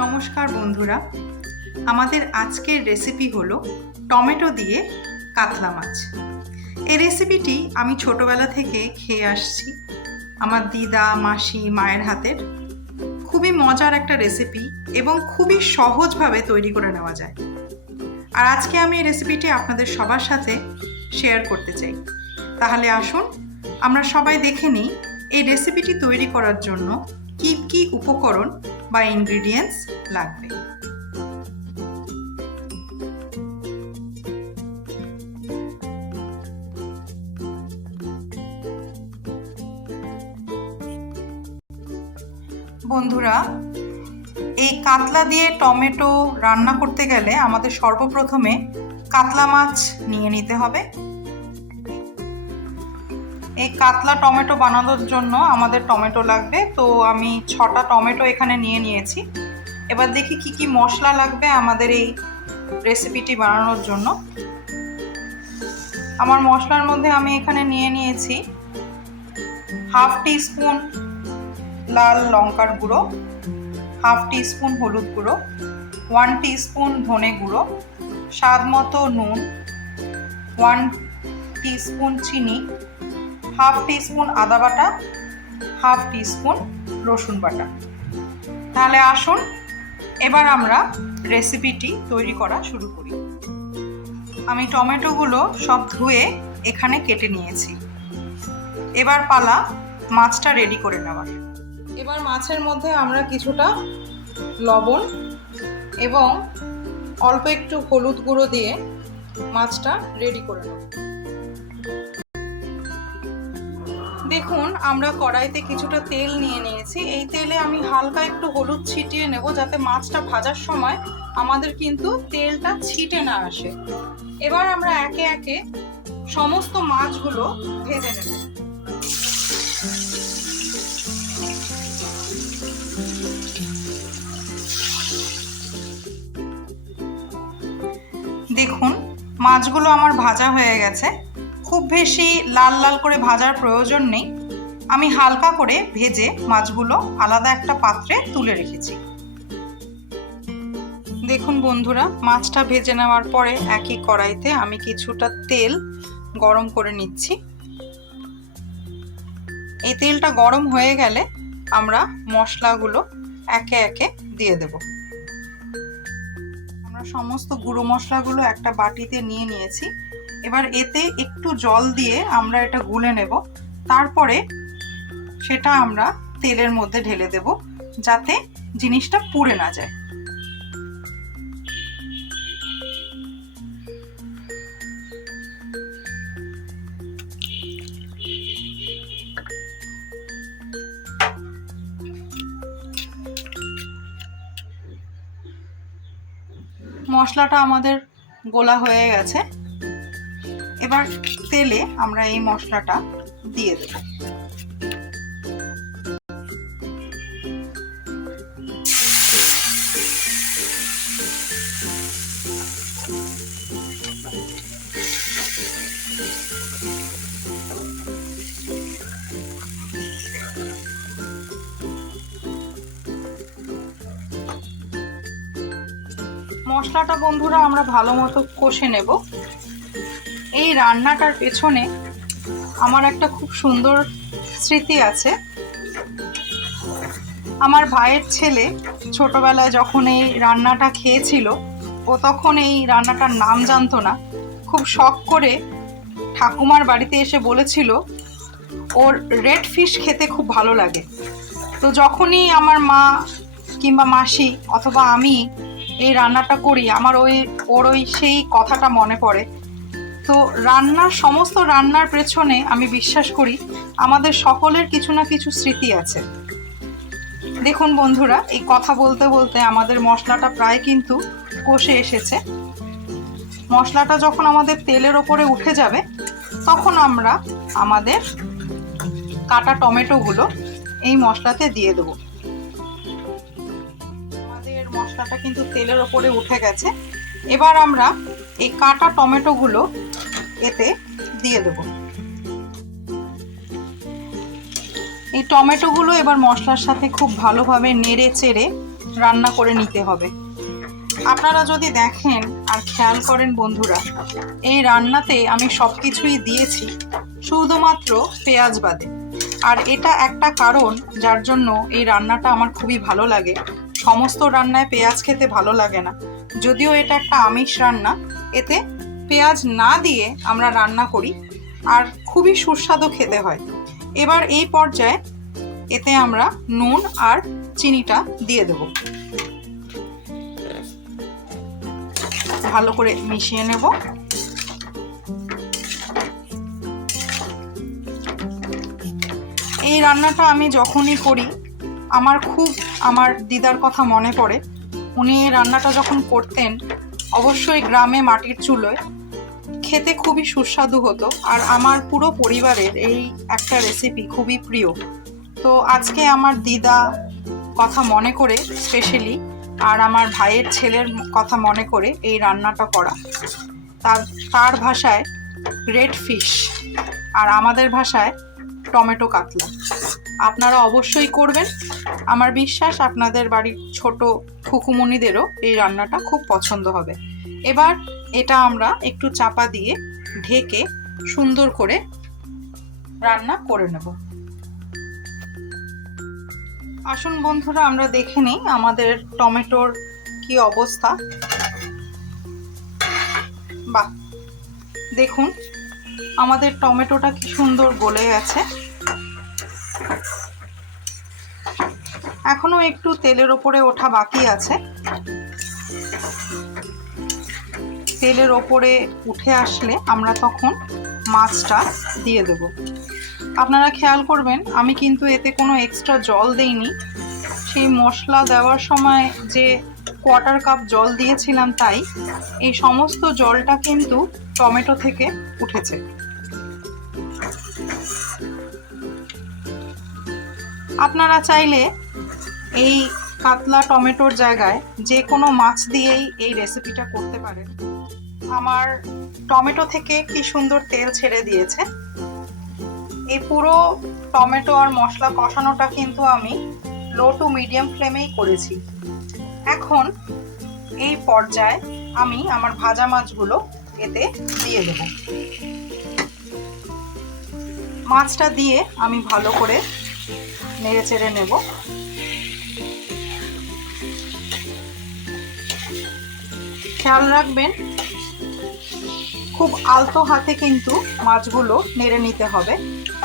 নমস্কার বন্ধুরা, আমাদের আজকের রেসিপি হলো টমেটো দিয়ে কাতলা মাছ। এই রেসিপিটি আমি ছোটবেলা থেকে খেয়ে আসছি আমার দিদা, মাসি, মায়ের হাতের। খুবই মজার একটা রেসিপি এবং খুবই সহজভাবে তৈরি করে নেওয়া যায়। আর আজকে আমি এই রেসিপিটি আপনাদের সবার সাথে শেয়ার করতে চাই। তাহলে আসুন আমরা সবাই দেখে নিই এই রেসিপিটি তৈরি করার জন্য কি কি উপকরণ বা ইনগ্রিডিয়েন্টস লাগবে। বন্ধুরা, এই কাতলা দিয়ে টমেটো রান্না করতে গেলে আমাদের সর্বপ্রথমে কাতলা মাছ নিয়ে নিতে হবে। এই কাতলা টমেটো বানানোর জন্য আমাদের টমেটো লাগবে, তো আমি 6টা টমেটো এখানে নিয়ে নিয়েছি। এবার দেখি কি কি মশলা লাগবে আমাদের এই রেসিপিটি বানানোর জন্য। আমার মশলার মধ্যে আমি এখানে নিয়ে নিয়েছি হাফ টিস্পুন লাল লঙ্কার গুঁড়ো, হাফ টিস্পুন হলুদ গুঁড়ো, 1 টিস্পুন ধনে গুঁড়ো, স্বাদ মতো নুন, 1 টিস্পুন চিনি, হাফ টিস্পুন আদা বাটা, হাফ টিস্পুন রসুন বাটা। তাহলে আসুন এবার আমরা রেসিপিটি তৈরি করা শুরু করি। আমি টমেটোগুলো সব ধুয়ে এখানে কেটে নিয়েছি। এবার পালা মাছটা রেডি করে নেওয়ার। এবার মাছের মধ্যে আমরা কিছুটা লবণ এবং অল্প একটু হলুদ গুঁড়ো দিয়ে মাছটা রেডি করে নেব। দেখুন, আমরা কড়াইতে কিছুটা তেল নিয়ে নিয়েছি। এই তেলে আমি হালকা একটু হলুদ ছিটিয়ে নেব, যাতে মাছটা ভাজার সময় আমাদের কিন্তু তেলটা ছিটে না আসে। এবার আমরা একে একে সমস্ত মাছগুলো ভেজে নেব। দেখুন, মাছগুলো আমার ভাজা হয়ে গেছে। খুব বেশি লাল লাল করে ভাজার প্রয়োজন নেই। আমি হালকা করে ভেজে মাছগুলো আলাদা একটা পাত্রে তুলে রেখেছি। দেখুন বন্ধুরা, মাছটা ভেজে নেওয়ার পরে একই কড়াইতে আমি কিছুটা তেল গরম করে নিচ্ছি। এই তেলটা গরম হয়ে গেলে আমরা মশলাগুলো একে একে দিয়ে দেব। আমরা সমস্ত গুঁড়ো মশলাগুলো একটা বাটিতে নিয়ে নিয়েছি। এবার এতে একটু জল দিয়ে আমরা এটা গুলে নেব। তারপরে সেটা আমরা তেলের মধ্যে ঢেলে দেব, যাতে জিনিসটা পুড়ে না যায়। মশলাটা আমাদের গোলা হয়ে গেছে। এবার তেলে আমরা এই মশলাটা দিয়ে দেব। মশলাটা বন্ধুরা আমরা ভালো মতো কষে নেব। এই রান্নাটার পেছনে আমার একটা খুব সুন্দর স্মৃতি আছে। আমার ভাইয়ের ছেলে ছোটবেলায় যখন এই রান্নাটা খেয়েছিল, ও তখন এই রান্নাটার নাম জানতো না। খুব শখ করে ঠাকুমার বাড়িতে এসে বলেছিল ওর রেড ফিশ খেতে খুব ভালো লাগে। তো যখনই আমার মা কিংবা মাসি অথবা আমি এই রান্নাটা করি, আমার ওর সেই কথাটা মনে পড়ে। তো সমস্ত রান্নার পেছনে আমি বিশ্বাস করি আমাদের সকলের কিছু না কিছু স্মৃতি আছে। দেখুন বন্ধুরা, এই কথা বলতে বলতে আমাদের মশলাটা প্রায় কিন্তু কষে এসেছে। মশলাটা যখন আমাদের তেলের ওপরে উঠে যাবে, তখন আমরা আমাদের কাটা টমেটোগুলো এই মশলাতে দিয়ে দেবো। আমাদের মশলাটা কিন্তু তেলের ওপরে উঠে গেছে। এবার আমরা এই কাটা টমেটোগুলো এতে দিয়ে দেব। এই টমেটোগুলো এবার মশলার সাথে খুব ভালোভাবে নেড়ে চেড়ে রান্না করে নিতে হবে। আপনারা যদি দেখেন আর খেয়াল করেন বন্ধুরা, এই রান্নাতে আমি সব কিছুই দিয়েছি শুধুমাত্র পেঁয়াজ বাদে। আর এটা একটা কারণ যার জন্য এই রান্নাটা আমার খুবই ভালো লাগে। সমস্ত রান্নায় পেঁয়াজ খেতে ভালো লাগে না, যদিও এটা একটা আমিষ রান্না। এতে পেঁয়াজ না দিয়ে আমরা রান্না করি আর খুবই সুস্বাদু খেতে হয়। এবার এই পর্যায়ে এতে আমরা নুন আর চিনিটা দিয়ে দেব। ভালো করে মিশিয়ে নেব। এই রান্নাটা আমি যখনই করি আমার দিদার কথা মনে পড়ে। উনি এই রান্নাটা যখন করতেন অবশ্যই গ্রামে মাটির চুলোয়, খেতে খুবই সুস্বাদু হতো। আর আমার পুরো পরিবারের এই একটা রেসিপি খুবই প্রিয়। তো আজকে আমার দিদা কথা মনে করে স্পেশালি, আর আমার ভাইয়ের ছেলের কথা মনে করে এই রান্নাটা করা। তার ভাষায় রেড ফিশ আর আমাদের ভাষায় টমেটো কাতলা। আপনারা অবশ্যই করবেন। আমার বিশ্বাস আপনাদের বাড়ির ছোট খুকুমণিদেরও এই রান্নাটা খুব পছন্দ হবে। এবার এটা আমরা একটু চাপা দিয়ে ঢেকে সুন্দর করে রান্না করে নেব। আসুন বন্ধুরা, আমরা দেখে নিই আমাদের টমেটোর কি অবস্থা। বাহ, দেখুন আমাদের টমেটোটা কি সুন্দর গলে গেছে। এখনো একটু তেলের ওপরে ওঠা বাকি আছে। তেলের ওপরে উঠে আসলে আমরা তখন মাছটা দিয়ে দেব। আপনারা খেয়াল করবেন আমি কিন্তু এতে কোনো এক্সট্রা জল দেইনি। সেই মশলা দেওয়ার সময় যে কোয়ার্টার কাপ জল দিয়েছিলাম, তাই এই সমস্ত জলটা কিন্তু টমেটো থেকে উঠেছে। আপনারা চাইলে এই কাতলা টমেটোর জায়গায় যে কোনো মাছ দিয়েই এই রেসিপিটা করতে পারেন। আমার টমেটো থেকে কি সুন্দর তেল ছেড়ে দিয়েছে। এই পুরো টমেটো আর মশলা কষানোটা কিন্তু আমি লো টু মিডিয়াম ফ্লেমেই করেছি। এখন এই পর্যায়ে আমি আমার ভাজা মাছগুলো এতে দিয়ে দেব। মাছটা দিয়ে আমি ভালো করে নেড়ে চেড়ে নেব। খেয়াল রাখবেন খুব আলতো হাতে কিন্তু মাছগুলো নেড়ে নিতে হবে,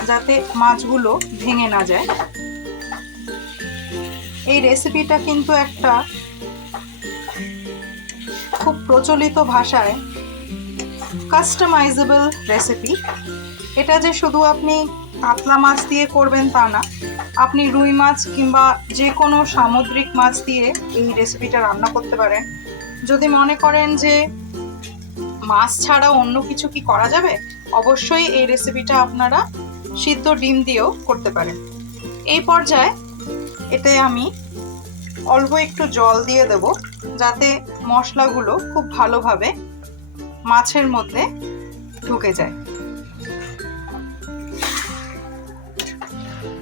যাতে মাছগুলো ভেঙে না যায়। এই রেসিপিটা কিন্তু একটা খুব প্রচলিত ভাষায় কাস্টমাইজেবল রেসিপি। এটা যে শুধু আপনি কাতলা মাছ দিয়ে করবেন তা না, আপনি রুই মাছ কিংবা যে কোনো সামুদ্রিক মাছ দিয়ে এই রেসিপিটা রান্না করতে পারেন। যদি মনে করেন যে মাছ ছাড়া অন্য কিছু কি করা যাবে, অবশ্যই এই রেসিপিটা আপনারা সিদ্ধ ডিম দিয়েও করতে পারেন। এই পর্যায়ে এতে আমি অল্প একটু জল দিয়ে দেব, যাতে মশলাগুলো খুব ভালোভাবে মাছের মধ্যে ঢুকে যায়।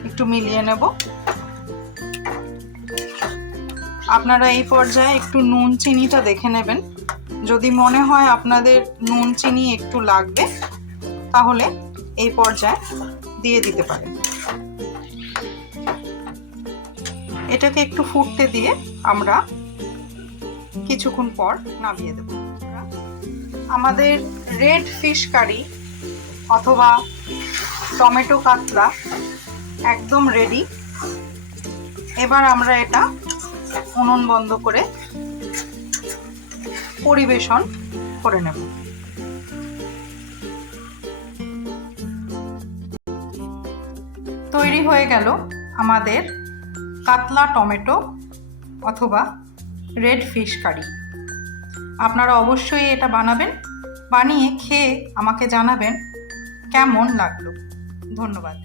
একটু মিলিয়ে নেব। আপনারা এই পর্যায়ে একটু নুন চিনিটা দেখে নেবেন। যদি মনে হয় আপনাদের নুন চিনি একটু লাগবে, তাহলে এই পর্যায়ে দিয়ে দিতে পারেন। এটাকে একটু ফুটতে দিয়ে আমরা কিছুক্ষণ পর নামিয়ে দেব। আমাদের রেড ফিশ কারি অথবা টমেটো কাতলা একদম রেডি। এবার আমরা এটা উনুন বন্ধ করে পরিবেশন করে নেব। তৈরি হয়ে গেল আমাদের কাতলা টমেটো অথবা রেড ফিশ কারি। আপনারা অবশ্যই এটা বানাবেন, বানিয়ে খেয়ে আমাকে জানাবেন কেমন লাগলো। ধন্যবাদ।